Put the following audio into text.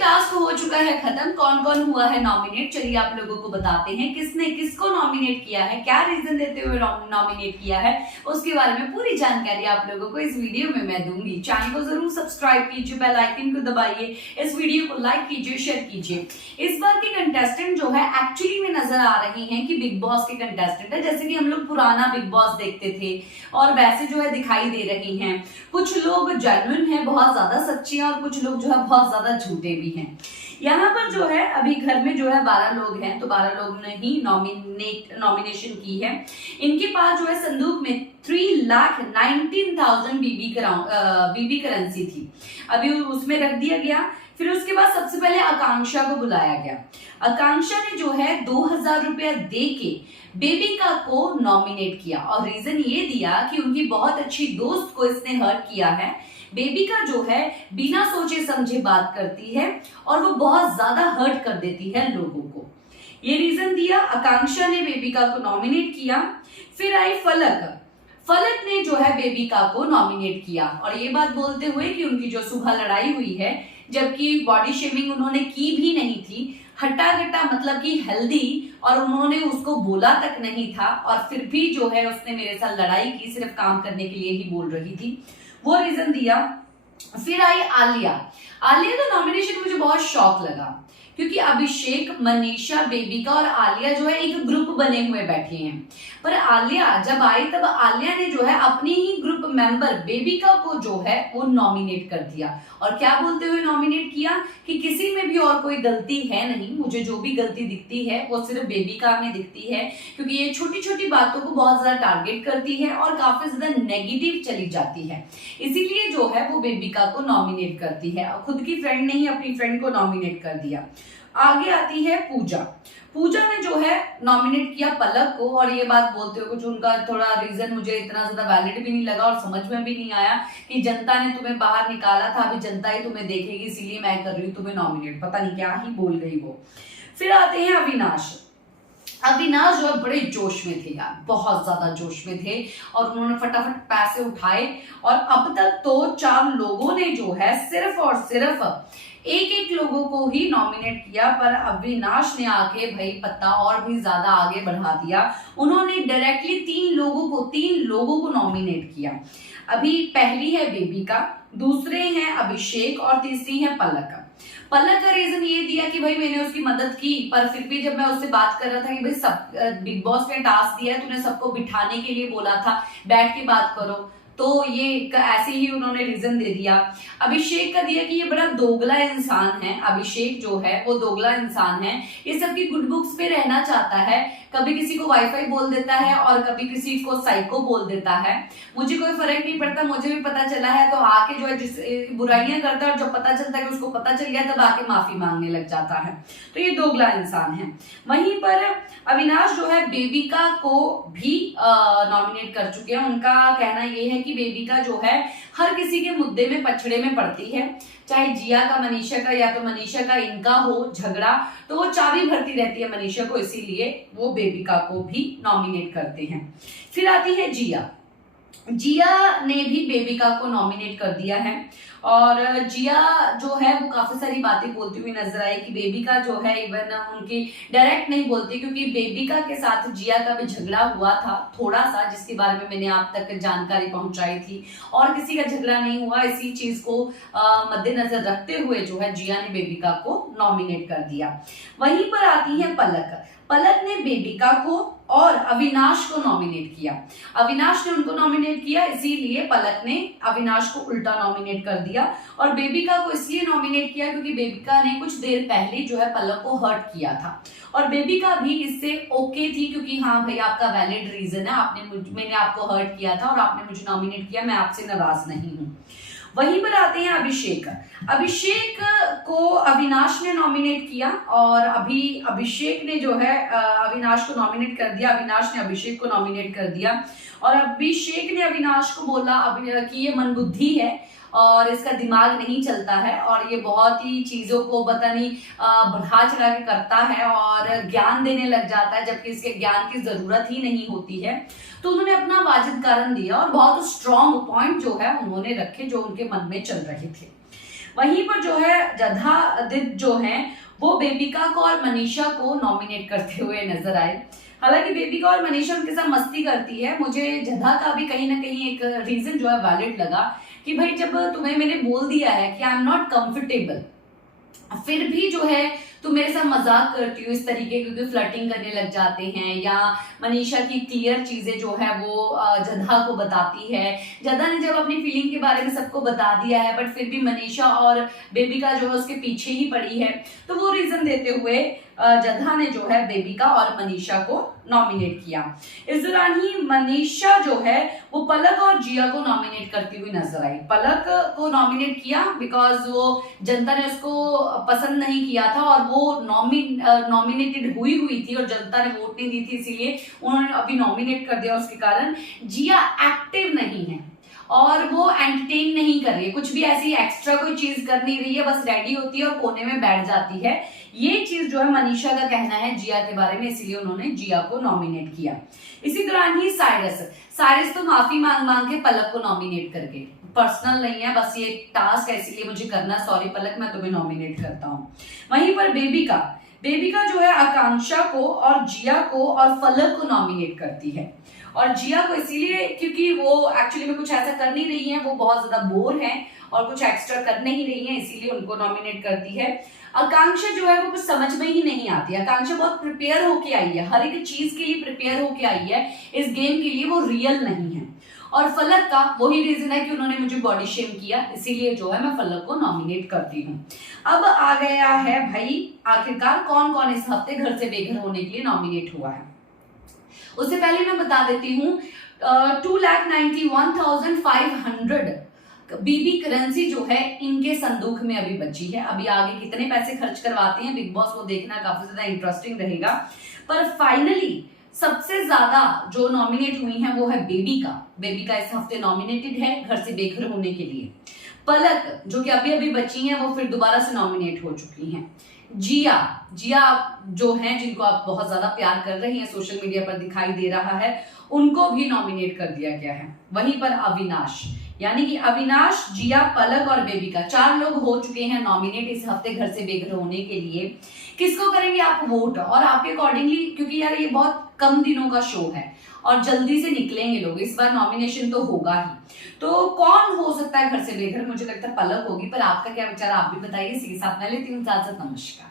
Task हो चुका है खत्म। कौन कौन हुआ है नॉमिनेट, चलिए आप लोगों को बताते हैं किसने किसको नॉमिनेट किया है, क्या रीजन देते हुए नॉमिनेट किया है, उसके बारे में पूरी जानकारी आप लोगों को इस वीडियो में मैं दूंगी। चैनल को जरूर सब्सक्राइब कीजिए, बेल आइकन को दबाइए, इस वीडियो को लाइक कीजिए, शेयर कीजिए। इस बार के कंटेस्टेंट जो है एक्चुअली में नजर आ रहे हैं कि बिग बॉस के कंटेस्टेंट है, जैसे कि हम लोग पुराना बिग बॉस देखते थे और वैसे जो है दिखाई दे रही हैं। कुछ लोग जेन्युइन है, बहुत ज्यादा सच्ची हैं, और कुछ लोग जो है बहुत ज्यादा झूठे भी हैं। यहाँ पर जो है अभी घर में जो है 12 लोग हैं, तो 12 लोग ने ही नॉमिनेशन की है। इनके पास जो है संदूक में 3,19,000 बीबी करेंसी थी, अभी उसमें रख दिया गया। फिर उसके बाद सबसे पहले आकांक्षा को बुलाया गया। आकांक्षा ने जो है 2,000 रुपया दे के बेबिका को नॉमिनेट किया, और रीजन ये दिया कि उनकी बहुत अच्छी दोस्त को इसने हर्ट किया है। बेबिका जो है बिना सोचे समझे बात करती है और वो बहुत ज्यादा हर्ट कर देती है लोगों को, ये रीजन दिया। आकांक्षा ने बेबिका को नॉमिनेट किया। फिर आई फलक ने जो है बेबिका को नॉमिनेट किया, और ये बात बोलते हुए कि उनकी जो सुबह लड़ाई हुई है, जबकि बॉडी शेमिंग उन्होंने की भी नहीं थी, हट्टा कट्टा मतलब कि हेल्दी, और उन्होंने उसको बोला तक नहीं था, और फिर भी जो है उसने मेरे साथ लड़ाई की, सिर्फ काम करने के लिए ही बोल रही थी, वो रीजन दिया। फिर आई आलिया का नॉमिनेशन मुझे बहुत शॉक लगा, क्योंकि अभिषेक, मनीषा, बेबिका और आलिया जो है एक ग्रुप बने हुए बैठे हैं। पर आलिया जब आई तब आलिया ने जो है अपनी ही ग्रुप मेंबर बेबिका को जो है वो नॉमिनेट कर दिया, और क्या बोलते हुए नॉमिनेट किया कि किसी में भी और कोई गलती है नहीं, मुझे जो भी गलती दिखती है वो सिर्फ बेबिका में दिखती है, क्योंकि ये छोटी छोटी बातों को बहुत ज्यादा टारगेट करती है और काफी ज्यादा नेगेटिव चली जाती है, इसीलिए जो है वो बेबिका को नॉमिनेट करती है। खुद की फ्रेंड ने ही अपनी फ्रेंड को नॉमिनेट कर दिया। आगे आती है पूजा ने जो है नॉमिनेट किया पलक को, और ये बात बोलते हुए कुछ उनका थोड़ा रीजन मुझे इतना ज्यादा वैलिड भी नहीं लगा और समझ में भी नहीं आया कि जनता ने तुम्हें बाहर निकाला था, अभी जनता ही तुम्हें देखेगी इसीलिए मैं कर रही हूँ तुम्हें नॉमिनेट, पता नहीं क्या ही बोल गई वो। फिर आते हैं अविनाश जो है बड़े जोश में थे यार, बहुत ज्यादा जोश में थे, और उन्होंने फटाफट पैसे उठाए, और अब तक तो 4 लोगों ने जो है सिर्फ और सिर्फ एक लोगों को ही नॉमिनेट किया, पर अविनाश ने आके भाई पत्ता और भी ज्यादा आगे बढ़ा दिया। उन्होंने डायरेक्टली 3 लोगों को नॉमिनेट किया। अभी पहली है बेबिका, दूसरे हैं अभिषेक, और तीसरी है पलक का रीजन ये दिया कि भाई मैंने उसकी मदद की, पर फिर भी जब मैं उससे बात कर रहा था कि भाई सब बिग बॉस ने टास्क दिया है, तूने सबको बिठाने के लिए बोला था, बैठ के बात करो, तो ये ऐसे ही उन्होंने रीजन दे दिया। अभिषेक का दिया कि ये बड़ा दोगला इंसान है, अभिषेक जो है वो दोगला इंसान है, ये सबकी गुड बुक्स पे रहना चाहता है, कभी किसी को वाईफाई बोल देता है और कभी किसी को साइको बोल देता है, मुझे कोई फर्क नहीं पड़ता, मुझे भी पता चला है, तो आके जो है जिस बुराइयां करता है और जब पता चलता है कि उसको पता चल गया तब आके माफी मांगने लग जाता है, तो ये दोगला इंसान है। वहीं पर अविनाश जो है बेबिका को भी नॉमिनेट कर चुके हैं। उनका कहना ये है कि बेबिका जो है हर किसी के मुद्दे में पछड़े में पड़ती है, चाहे जिया का मनीषा का या तो मनीषा का इनका हो झगड़ा, तो वो चाबी भरती रहती है मनीषा को, इसीलिए वो बेबिका को भी नॉमिनेट करते हैं। फिर आती है जिया ने भी बेबिका को नॉमिनेट कर दिया है, और जिया जो है वो काफी सारी बातें बोलती हुई नजर आई कि बेबिका जो है इवन उनकी डायरेक्ट नहीं बोलती, क्योंकि बेबिका के साथ जिया का भी झगड़ा हुआ था थोड़ा सा, जिसके बारे में मैंने आप तक जानकारी पहुंचाई थी, और किसी का झगड़ा नहीं हुआ। इसी चीज को मद्देनजर रखते हुए जो है जिया ने बेबिका को नॉमिनेट कर दिया। वहीं पर आती है पलक ने बेबिका को और अविनाश को नॉमिनेट किया। अविनाश ने उनको नॉमिनेट किया, इसीलिए पलक ने अविनाश को उल्टा नॉमिनेट कर दिया, और बेबिका को इसलिए नॉमिनेट किया क्योंकि बेबिका ने कुछ देर पहले जो है पलक को हर्ट किया था, और बेबिका भी इससे ओके थी, क्योंकि हाँ भाई आपका वैलिड रीजन है, मैंने आपको हर्ट किया था और आपने मुझे नॉमिनेट किया, मैं आपसे नाराज नहीं हूँ। वहीं पर आते हैं अभिषेक को अविनाश ने नॉमिनेट किया, और अभी अभिषेक ने जो है अविनाश को नॉमिनेट कर दिया, अविनाश ने अभिषेक को नॉमिनेट कर दिया, और अभिषेक ने अविनाश को बोला कि ये मनबुद्धि है और इसका दिमाग नहीं चलता है, और ये बहुत ही चीजों को पता नहीं बढ़ा चढ़ा के करता है और ज्ञान देने लग जाता है, जबकि इसके ज्ञान की जरूरत ही नहीं होती है। तो उन्होंने अपना वाजिब कारण दिया और बहुत स्ट्रॉन्ग पॉइंट जो है उन्होंने रखे जो उनके मन में चल रहे थे। वहीं पर जो है जद्दा आदित्य जो है वो बेबिका को और मनीषा को नॉमिनेट करते हुए नजर आए। हालांकि बेबिका और मनीषा उनके साथ मस्ती करती है। मुझे जद्दा का भी कहीं ना कहीं एक रीजन जो है वैलिड लगा कि भाई जब तुम्हें मैंने बोल दिया है कि आई एम नॉट कंफर्टेबल, फिर भी जो है तुम मेरे साथ मजाक करती हो इस तरीके, क्योंकि फ्लर्टिंग करने लग जाते हैं, या मनीषा की क्लियर चीजें जो है वो जद्दा को बताती है। जद्दा ने जब अपनी फीलिंग के बारे में सबको बता दिया है, बट फिर भी मनीषा और बेबिका जो है उसके पीछे ही पड़ी है, तो वो रीजन देते हुए जद्दा ने जो है बेबिका और मनीषा को नॉमिनेट किया। इस दौरान ही मनीषा जो है वो पलक और जिया को नॉमिनेट करती हुई नजर आई। पलक को नॉमिनेट किया बिकॉज वो जनता ने उसको पसंद नहीं किया था और वो नॉमिनेटेड हुई थी और जनता ने वोट नहीं दी थी, इसीलिए उन्होंने अभी नॉमिनेट कर दिया। उसके कारण जिया एक्टिव नहीं है और वो एंटरटेन नहीं कर रही है, कुछ भी ऐसी एक्स्ट्रा कोई चीज कर नहीं रही है, बस रेडी होती है और कोने में बैठ जाती है। ये चीज जो है मनीषा का कहना है जिया के बारे में, इसीलिए उन्होंने जिया को नॉमिनेट किया। इसी दौरान ही साइरस तो माफी मांग मांग के पलक को नॉमिनेट कर गई। पर्सनल नहीं है, बस ये टास्क है इसीलिए मुझे करना, सॉरी पलक मैं तुम्हें नॉमिनेट करता हूँ। वहीं पर बेबिका जो है आकांक्षा को और जिया को और फलक को नॉमिनेट करती है। और जिया को इसीलिए क्योंकि वो एक्चुअली में कुछ ऐसा कर नहीं रही है, वो बहुत ज्यादा बोर है और कुछ एक्स्ट्रा कर नहीं रही है, इसीलिए उनको नॉमिनेट करती है। आकांक्षा जो है वो कुछ समझ में ही नहीं आती। आकांक्षा बहुत प्रिपेयर होके आई है, हर एक चीज के लिए प्रिपेयर होके आई है, इस गेम के लिए वो रियल नहीं है। और फलक का वही रीजन है कि उन्होंने मुझे बॉडी शेम किया, इसीलिए जो है मैं फलक को नॉमिनेट करती हूँ। अब आ गया है भाई आखिरकार कौन कौन इस हफ्ते घर से बेघर होने के लिए नॉमिनेट हुआ है। उससे पहले मैं बता देती हूँ 2,91,500 बीबी करेंसी जो है इनके संदूक में अभी बची है। अभी आगे कितने पैसे खर्च करवाते हैं बिग बॉस, वो देखना काफी ज्यादा इंटरेस्टिंग रहेगा। पर फाइनली सबसे ज्यादा जो नॉमिनेट हुई हैं वो है बेबिका इस हफ्ते नॉमिनेटेड है घर से बेघर होने के लिए। पलक जो कि अभी अभी बची हैं वो फिर दोबारा से नॉमिनेट हो चुकी हैं। जिया जो हैं जिनको आप बहुत ज्यादा प्यार कर रही हैं, सोशल मीडिया पर दिखाई दे रहा है, उनको भी नॉमिनेट कर दिया गया है। वहीं पर अविनाश, यानी कि अविनाश, जिया, पलक और बेबिका 4 लोग हो चुके हैं नॉमिनेट इस हफ्ते घर से बेघर होने के लिए। किसको करेंगे आप वोट, और आपके अकॉर्डिंगली, क्योंकि यार ये बहुत कम दिनों का शो है और जल्दी से निकलेंगे लोग, इस बार नॉमिनेशन तो होगा ही, तो कौन हो सकता है घर से बेघर? मुझे लगता है पलक होगी, पर आपका क्या विचार आप भी बताइए। इसी के साथ मैं लेती हूँ इजाजत, नमस्कार।